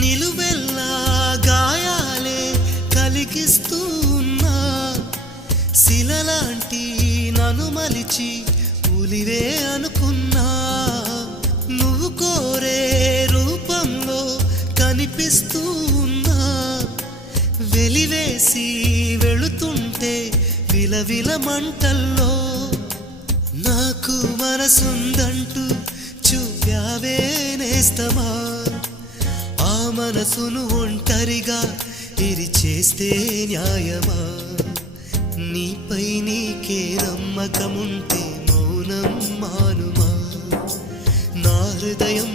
నిలువెల్లా గాయాలే కలిగిస్తూ ఉన్నా శిలలాంటి నన్ను మలిచి ఉలివే అనుకున్నా నువ్వు కోరే రూపంలో కనిపిస్తూ ఉన్నా వెలివేసి వెళుతుంటే విలవిల మంటల్లో నాకు మనసుందంటూ చూపావే నేస్తమా ఆ మనసును ఒంటరిగా ఇరిచేస్తే న్యాయమా నీపై నీకే నమ్మకముంటే మౌనం మానుమా నా హృదయం